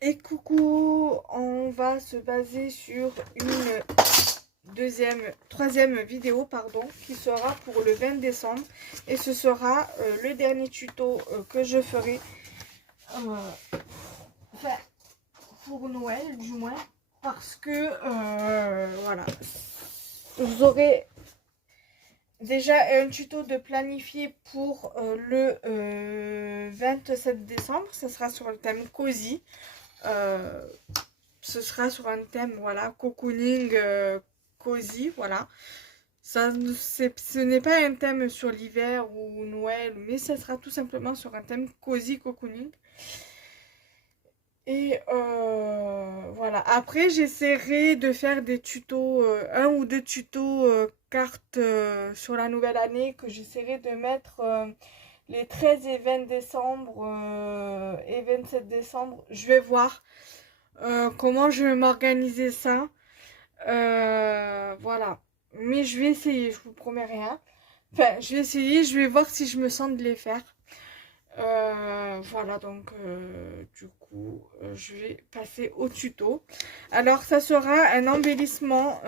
Et coucou, on va se baser sur une troisième vidéo, pardon, qui sera pour le 20 décembre. Et ce sera le dernier tuto que je ferai enfin, pour Noël, du moins. Parce que, voilà, vous aurez déjà un tuto de planifier pour le 27 décembre. Ce sera sur le thème cosy. Ce sera sur un thème, voilà, cocooning, cosy, voilà. Ce n'est pas un thème sur l'hiver ou Noël, mais ça sera tout simplement sur un thème cosy, cocooning. Et voilà. Après, j'essaierai de faire des tutos, un ou deux tutos cartes sur la nouvelle année que j'essaierai de mettre les 13 et 20 décembre et 27 décembre. Je vais voir comment je vais m'organiser ça. Voilà. Mais je vais essayer, je vous promets rien. Enfin, je vais essayer, je vais voir si je me sens de les faire. Voilà, donc du coup, je vais passer au tuto. Alors, ça sera un embellissement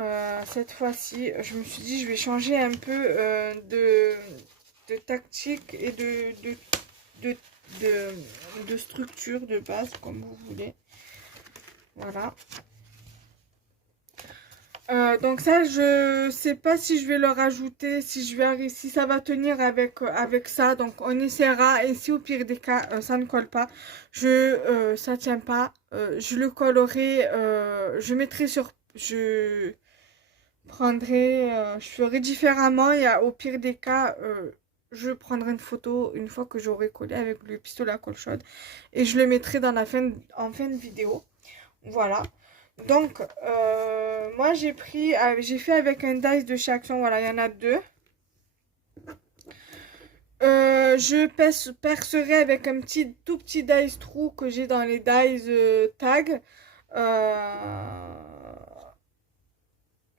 cette fois-ci. Je me suis dit, je vais changer un peu de tactique et de, de structure de base, comme vous voulez. Voilà. Donc ça, je sais pas si je vais le rajouter, si ça va tenir avec ça. Donc on essaiera. Et si au pire des cas, ça ne colle pas, ça tient pas, je le collerai, je mettrai je prendrai, je ferai différemment. Et au pire des cas, je prendrai une photo une fois que j'aurai collé avec le pistolet à colle chaude et je le mettrai dans en fin de vidéo. Voilà. Donc, moi j'ai fait avec un dice de chez Action, voilà, il y en a deux. Je percerai avec un tout petit dice trou que j'ai dans les dice tag.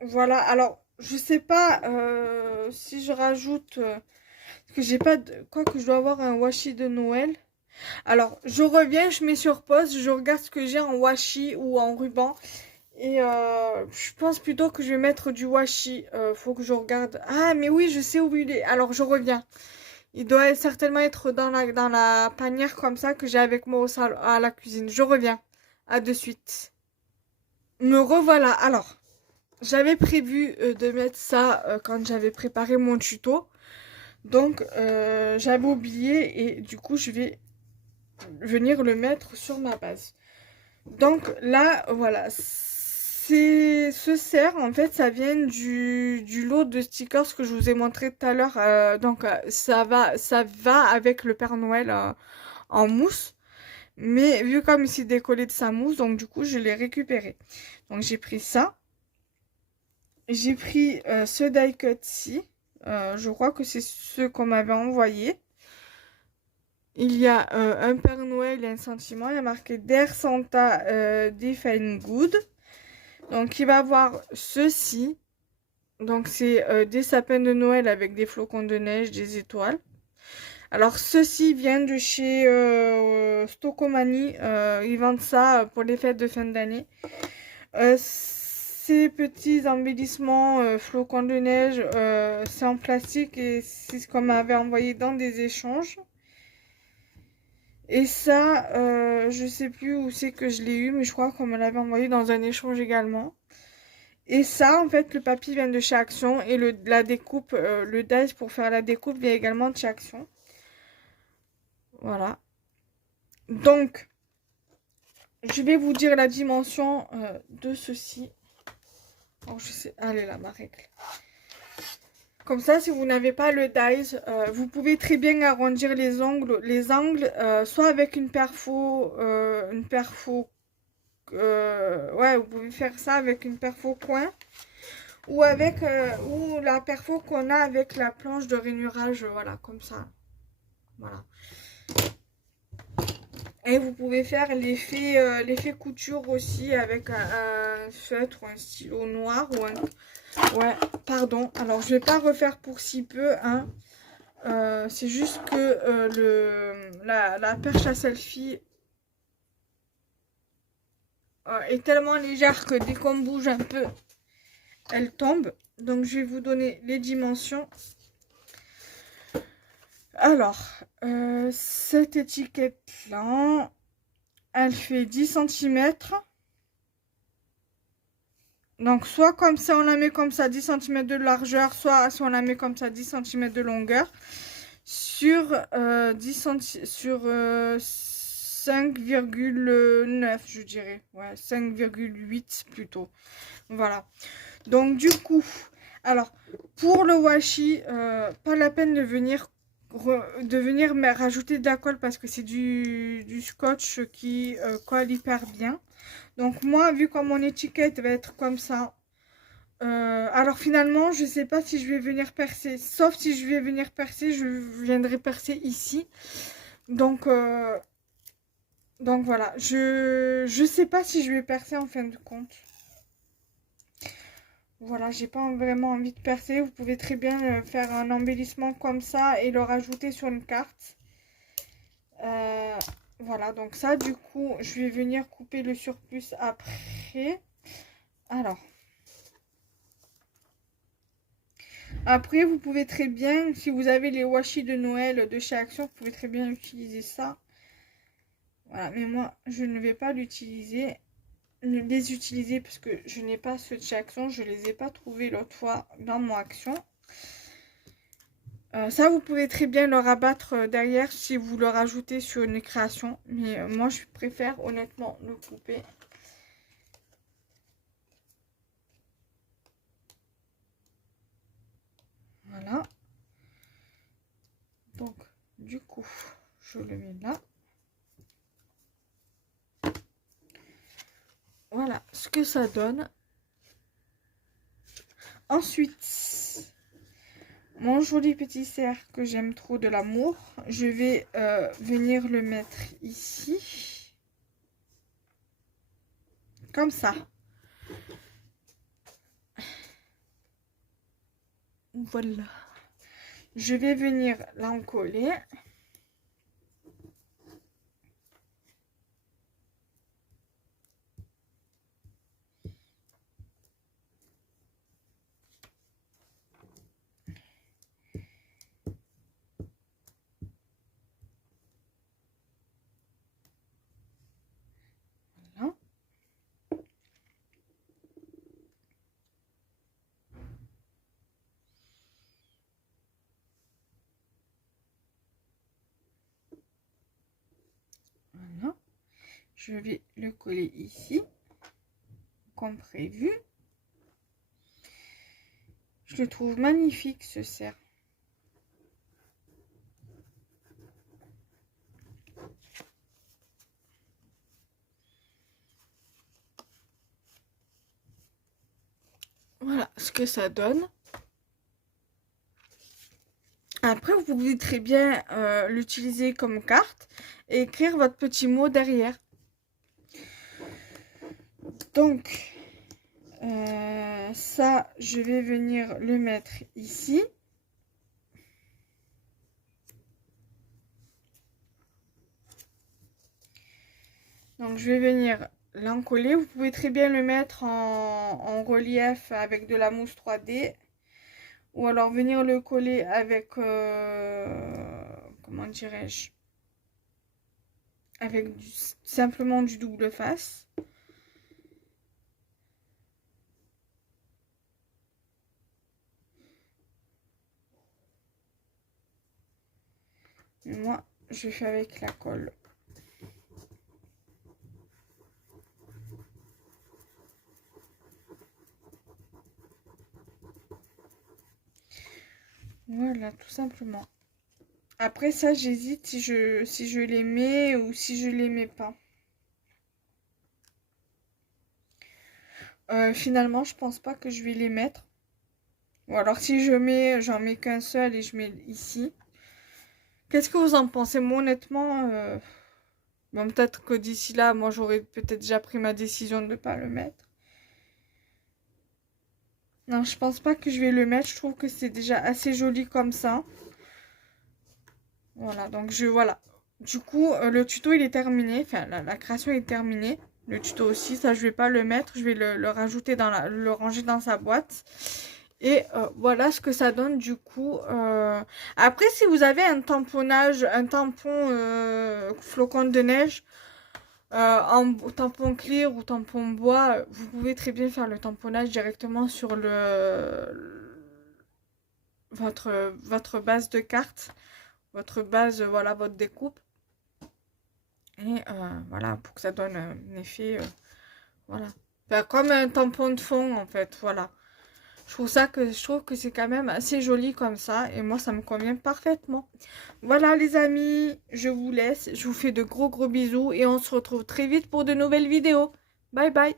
Voilà, alors je sais pas si je rajoute, parce que j'ai pas de, quoi que je dois avoir un washi de Noël. Alors, je reviens, je mets sur pause, je regarde ce que j'ai en washi ou en ruban. Et je pense plutôt que je vais mettre du washi. Faut que je regarde. Ah, mais oui, je sais où il est. Alors, je reviens. Il doit certainement être dans la panière comme ça que j'ai avec moi à la cuisine. Je reviens. À de suite. Me revoilà. Alors, j'avais prévu de mettre ça quand j'avais préparé mon tuto. Donc, j'avais oublié et du coup, je vais venir le mettre sur ma base. Donc là, voilà, ce cerf, en fait, ça vient du lot de stickers que je vous ai montré tout à l'heure. Donc ça va avec le Père Noël en mousse. Mais vu comme il s'est décollé de sa mousse, donc du coup, je l'ai récupéré. Donc j'ai pris ça. J'ai pris ce die cut-ci. Je crois que c'est ce qu'on m'avait envoyé. Il y a un Père Noël et un sentiment. Il y a marqué Dear Santa Define Good. Donc, il va avoir ceci. Donc, c'est des sapins de Noël avec des flocons de neige, des étoiles. Alors, ceci vient de chez Stocomanie. Ils vendent ça pour les fêtes de fin d'année. Ces petits embellissements flocons de neige, c'est en plastique et c'est ce qu'on m'avait envoyé dans des échanges. Et ça, je sais plus où c'est que je l'ai eu, mais je crois qu'on me l'avait envoyé dans un échange également. Et ça, en fait, le papier vient de chez Action et la découpe, le dice pour faire la découpe vient également de chez Action. Voilà. Donc, je vais vous dire la dimension de ceci. Oh, je sais, elle est là, ma règle. Comme ça, si vous n'avez pas le dice, vous pouvez très bien arrondir les angles, soit avec une perfo, ouais, vous pouvez faire ça avec une perfo coin, ou avec, ou la perfo qu'on a avec la planche de rainurage, voilà, comme ça, voilà. Et vous pouvez faire l'effet couture aussi avec un feutre ou un stylo noir ou un... Ouais, pardon. Alors, je vais pas refaire pour si peu, hein. C'est juste que la perche à selfie... est tellement légère que dès qu'on bouge un peu, elle tombe. Donc je vais vous donner les dimensions. Alors, cette étiquette-là, elle fait 10 cm. Donc, soit comme ça, on la met comme ça, 10 cm de largeur, soit si on la met comme ça, 10 cm de longueur, sur, 5,9, je dirais. Ouais, 5,8 plutôt. Voilà. Donc, du coup, alors, pour le washi, pas la peine de venir rajouter de la colle parce que c'est du scotch qui colle hyper bien. Donc moi, vu que mon étiquette va être comme ça, alors finalement, je sais pas si je vais venir percer. Sauf si je vais venir percer, je viendrai percer ici. Donc, voilà, je sais pas si je vais percer en fin de compte. Voilà, j'ai pas vraiment envie de percer. Vous pouvez très bien faire un embellissement comme ça et le rajouter sur une carte. Voilà, donc ça, du coup, je vais venir couper le surplus après. Alors, après, vous pouvez très bien, si vous avez les washi de Noël de chez Action, vous pouvez très bien utiliser ça. Voilà, mais moi, je ne vais pas les utiliser parce que je n'ai pas ceux de chez Action. Je les ai pas trouvés l'autre fois dans mon Action. Ça, vous pouvez très bien le rabattre derrière si vous le rajoutez sur une création. Mais moi, je préfère honnêtement le couper. Voilà. Donc, du coup, je le mets là. Voilà ce que ça donne. Ensuite, mon joli petit cerf que j'aime trop de l'amour, je vais venir le mettre ici. Comme ça. Voilà. Je vais venir l'encoller. Voilà. Voilà. Je vais le coller ici, comme prévu. Je le trouve magnifique, ce cerf. Voilà ce que ça donne. Après, vous pouvez très bien l'utiliser comme carte et écrire votre petit mot derrière. Donc, ça, je vais venir le mettre ici. Donc, je vais venir l'encoller. Vous pouvez très bien le mettre en relief avec de la mousse 3D. Ou alors venir le coller avec, comment dirais-je, avec simplement du double face. Mais moi, je fais avec la colle. Voilà, tout simplement. Après ça, j'hésite si je les mets ou si je les mets pas. Finalement, je pense pas que je vais les mettre. Ou alors si je mets, j'en mets qu'un seul et je mets ici. Qu'est-ce que vous en pensez? Moi, honnêtement, bon, peut-être que d'ici là, moi, j'aurais peut-être déjà pris ma décision de ne pas le mettre. Non, je pense pas que je vais le mettre. Je trouve que c'est déjà assez joli comme ça. Voilà, donc voilà. Du coup, le tuto, il est terminé. Enfin, la création est terminée. le tuto aussi. Ça, je vais pas le mettre. Je vais le rajouter le ranger dans sa boîte. Et voilà ce que ça donne du coup. Après, si vous avez un tamponnage, un tampon flocon de neige, en tampon clear ou tampon bois, vous pouvez très bien faire le tamponnage directement sur votre base de carte, votre base, voilà, votre découpe. Et voilà, pour que ça donne un effet, voilà. Enfin, comme un tampon de fond, en fait, voilà. Je trouve que c'est quand même assez joli comme ça. Et moi, ça me convient parfaitement. Voilà, les amis, je vous laisse. Je vous fais de gros bisous. Et on se retrouve très vite pour de nouvelles vidéos. Bye bye.